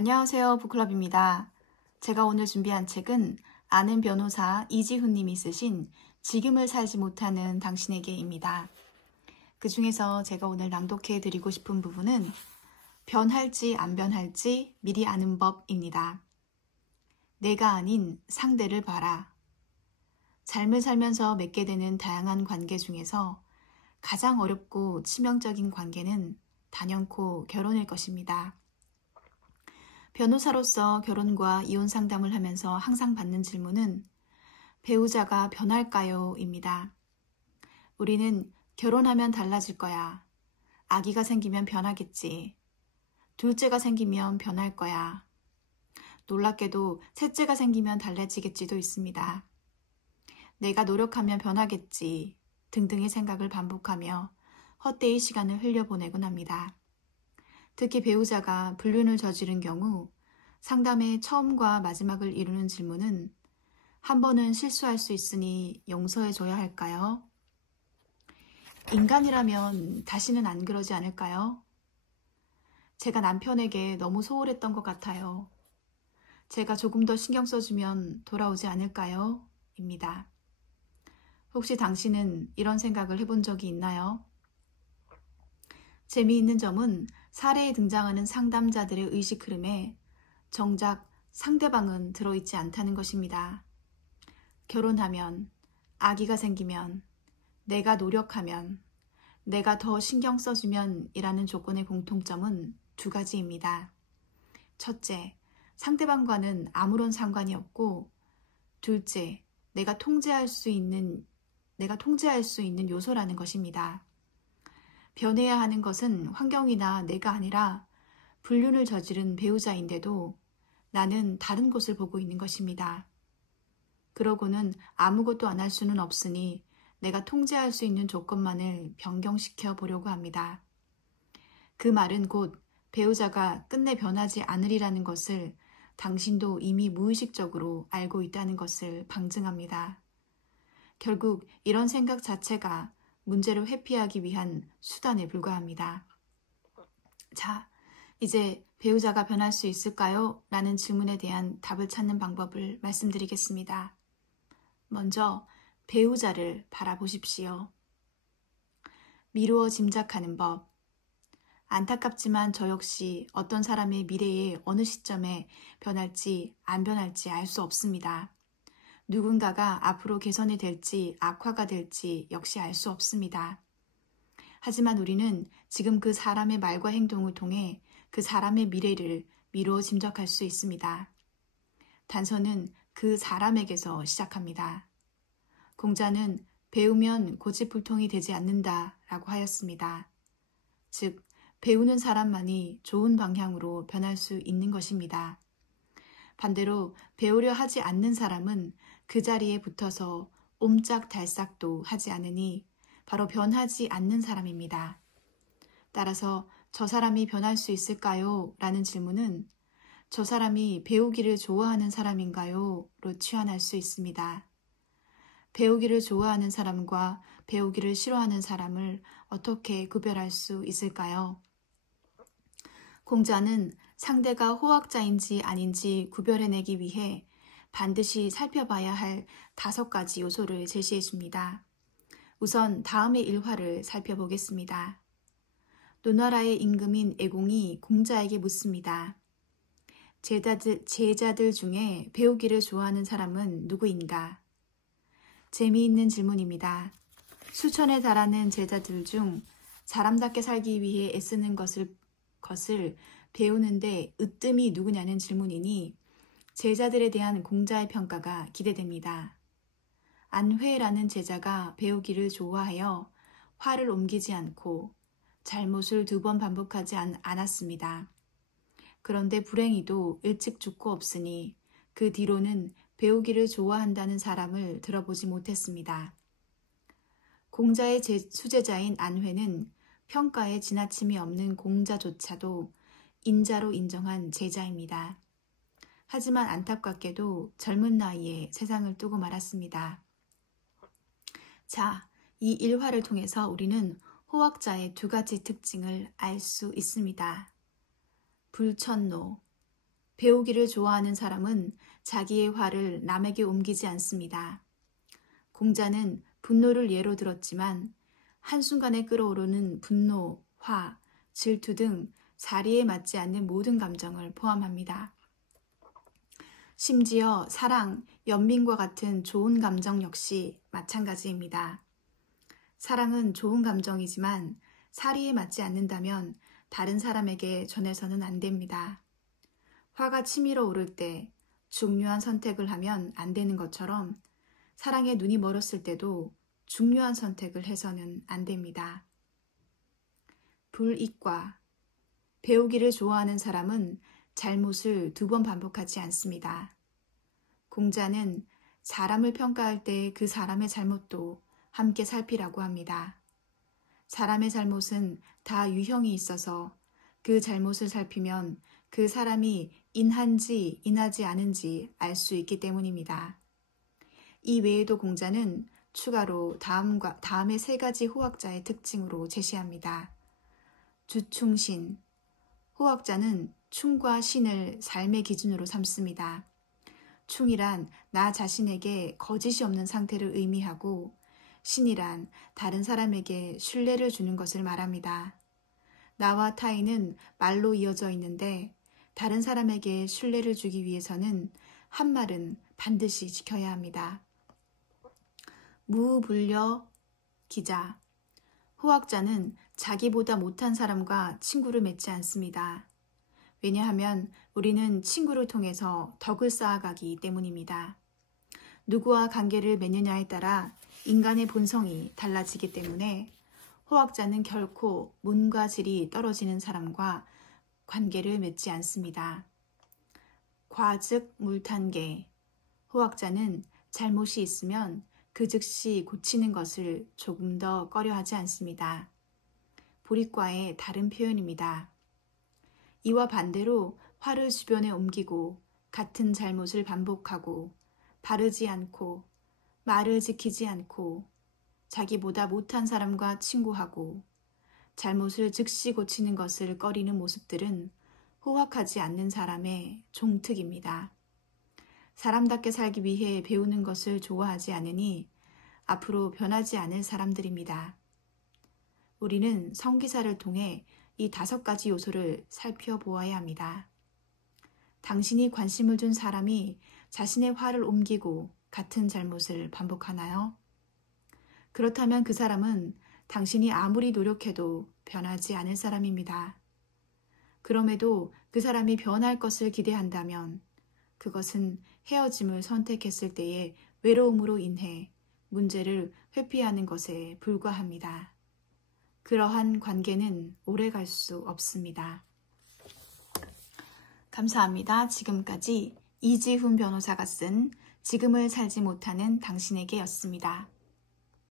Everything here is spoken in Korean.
안녕하세요. 북클럽입니다. 제가 오늘 준비한 책은 아는 변호사 이지훈 님이 쓰신 지금을 살지 못하는 당신에게입니다. 그 중에서 제가 오늘 낭독해 드리고 싶은 부분은 변할지 안 변할지 미리 아는 법입니다. 내가 아닌 상대를 봐라. 삶을 살면서 맺게 되는 다양한 관계 중에서 가장 어렵고 치명적인 관계는 단연코 결혼일 것입니다. 변호사로서 결혼과 이혼 상담을 하면서 항상 받는 질문은 배우자가 변할까요? 입니다. 우리는 결혼하면 달라질 거야. 아기가 생기면 변하겠지. 둘째가 생기면 변할 거야. 놀랍게도 셋째가 생기면 달라지겠지도 있습니다. 내가 노력하면 변하겠지 등등의 생각을 반복하며 헛되이 시간을 흘려보내곤 합니다. 특히 배우자가 불륜을 저지른 경우 상담의 처음과 마지막을 이루는 질문은 한 번은 실수할 수 있으니 용서해줘야 할까요? 인간이라면 다시는 안 그러지 않을까요? 제가 남편에게 너무 소홀했던 것 같아요. 제가 조금 더 신경 써주면 돌아오지 않을까요? 입니다. 혹시 당신은 이런 생각을 해본 적이 있나요? 재미있는 점은 사례에 등장하는 상담자들의 의식 흐름에 정작 상대방은 들어있지 않다는 것입니다. 결혼하면, 아기가 생기면, 내가 노력하면, 내가 더 신경 써주면 이라는 조건의 공통점은 두 가지입니다. 첫째, 상대방과는 아무런 상관이 없고, 둘째, 내가 통제할 수 있는 요소라는 것입니다. 변해야 하는 것은 환경이나 내가 아니라 불륜을 저지른 배우자인데도 나는 다른 곳을 보고 있는 것입니다. 그러고는 아무것도 안 할 수는 없으니 내가 통제할 수 있는 조건만을 변경시켜 보려고 합니다. 그 말은 곧 배우자가 끝내 변하지 않으리라는 것을 당신도 이미 무의식적으로 알고 있다는 것을 방증합니다. 결국 이런 생각 자체가 문제를 회피하기 위한 수단에 불과합니다. 자, 이제 배우자가 변할 수 있을까요? 라는 질문에 대한 답을 찾는 방법을 말씀드리겠습니다. 먼저 배우자를 바라보십시오. 미루어 짐작하는 법. 안타깝지만 저 역시 어떤 사람의 미래에 어느 시점에 변할지 안 변할지 알 수 없습니다. 누군가가 앞으로 개선이 될지 악화가 될지 역시 알 수 없습니다. 하지만 우리는 지금 그 사람의 말과 행동을 통해 그 사람의 미래를 미루어 짐작할 수 있습니다. 단서는 그 사람에게서 시작합니다. 공자는 배우면 고집불통이 되지 않는다라고 하였습니다. 즉, 배우는 사람만이 좋은 방향으로 변할 수 있는 것입니다. 반대로 배우려 하지 않는 사람은 그 자리에 붙어서 옴짝달싹도 하지 않으니 바로 변하지 않는 사람입니다. 따라서 저 사람이 변할 수 있을까요? 라는 질문은 저 사람이 배우기를 좋아하는 사람인가요? 로 취환할 수 있습니다. 배우기를 좋아하는 사람과 배우기를 싫어하는 사람을 어떻게 구별할 수 있을까요? 공자는 상대가 호학자인지 아닌지 구별해내기 위해 반드시 살펴봐야 할 5가지 요소를 제시해 줍니다. 우선 다음의 일화를 살펴보겠습니다. 노나라의 임금인 애공이 공자에게 묻습니다. 제자들 중에 배우기를 좋아하는 사람은 누구인가? 재미있는 질문입니다. 수천에 달하는 제자들 중 사람답게 살기 위해 애쓰는 것을 배우는데 으뜸이 누구냐는 질문이니 제자들에 대한 공자의 평가가 기대됩니다. 안회라는 제자가 배우기를 좋아하여 화를 옮기지 않고 잘못을 2번 반복하지 않았습니다. 그런데 불행히도 일찍 죽고 없으니 그 뒤로는 배우기를 좋아한다는 사람을 들어보지 못했습니다. 공자의 수제자인 안회는 평가에 지나침이 없는 공자조차도 인자로 인정한 제자입니다. 하지만 안타깝게도 젊은 나이에 세상을 뜨고 말았습니다. 자, 이 일화를 통해서 우리는 호학자의 2가지 특징을 알 수 있습니다. 불천노, 배우기를 좋아하는 사람은 자기의 화를 남에게 옮기지 않습니다. 공자는 분노를 예로 들었지만 한순간에 끌어오르는 분노, 화, 질투 등 자리에 맞지 않는 모든 감정을 포함합니다. 심지어 사랑, 연민과 같은 좋은 감정 역시 마찬가지입니다. 사랑은 좋은 감정이지만 사리에 맞지 않는다면 다른 사람에게 전해서는 안 됩니다. 화가 치밀어 오를 때 중요한 선택을 하면 안 되는 것처럼 사랑에 눈이 멀었을 때도 중요한 선택을 해서는 안 됩니다. 불이과. 배우기를 좋아하는 사람은 잘못을 2번 반복하지 않습니다. 공자는 사람을 평가할 때 그 사람의 잘못도 함께 살피라고 합니다. 사람의 잘못은 다 유형이 있어서 그 잘못을 살피면 그 사람이 인한지 인하지 않은지 알 수 있기 때문입니다. 이 외에도 공자는 추가로 다음의 3가지 호학자의 특징으로 제시합니다. 주충신. 호학자는 충과 신을 삶의 기준으로 삼습니다. 충이란 나 자신에게 거짓이 없는 상태를 의미하고 신이란 다른 사람에게 신뢰를 주는 것을 말합니다. 나와 타인은 말로 이어져 있는데 다른 사람에게 신뢰를 주기 위해서는 한 말은 반드시 지켜야 합니다. 무불려 기자. 호학자는 자기보다 못한 사람과 친구를 맺지 않습니다. 왜냐하면 우리는 친구를 통해서 덕을 쌓아가기 때문입니다. 누구와 관계를 맺느냐에 따라 인간의 본성이 달라지기 때문에 호학자는 결코 문과 질이 떨어지는 사람과 관계를 맺지 않습니다. 과즉 물탄개. 호학자는 잘못이 있으면 그 즉시 고치는 것을 조금 더 꺼려하지 않습니다. 보리과의 다른 표현입니다. 이와 반대로 화를 주변에 옮기고 같은 잘못을 반복하고 바르지 않고 말을 지키지 않고 자기보다 못한 사람과 친구하고 잘못을 즉시 고치는 것을 꺼리는 모습들은 호학하지 않는 사람의 종특입니다. 사람답게 살기 위해 배우는 것을 좋아하지 않으니 앞으로 변하지 않을 사람들입니다. 우리는 성기사를 통해 이 5가지 요소를 살펴보아야 합니다. 당신이 관심을 준 사람이 자신의 화를 옮기고 같은 잘못을 반복하나요? 그렇다면 그 사람은 당신이 아무리 노력해도 변하지 않을 사람입니다. 그럼에도 그 사람이 변할 것을 기대한다면 그것은 헤어짐을 선택했을 때의 외로움으로 인해 문제를 회피하는 것에 불과합니다. 그러한 관계는 오래 갈 수 없습니다. 감사합니다. 지금까지 이지훈 변호사가 쓴 지금을 살지 못하는 당신에게였습니다.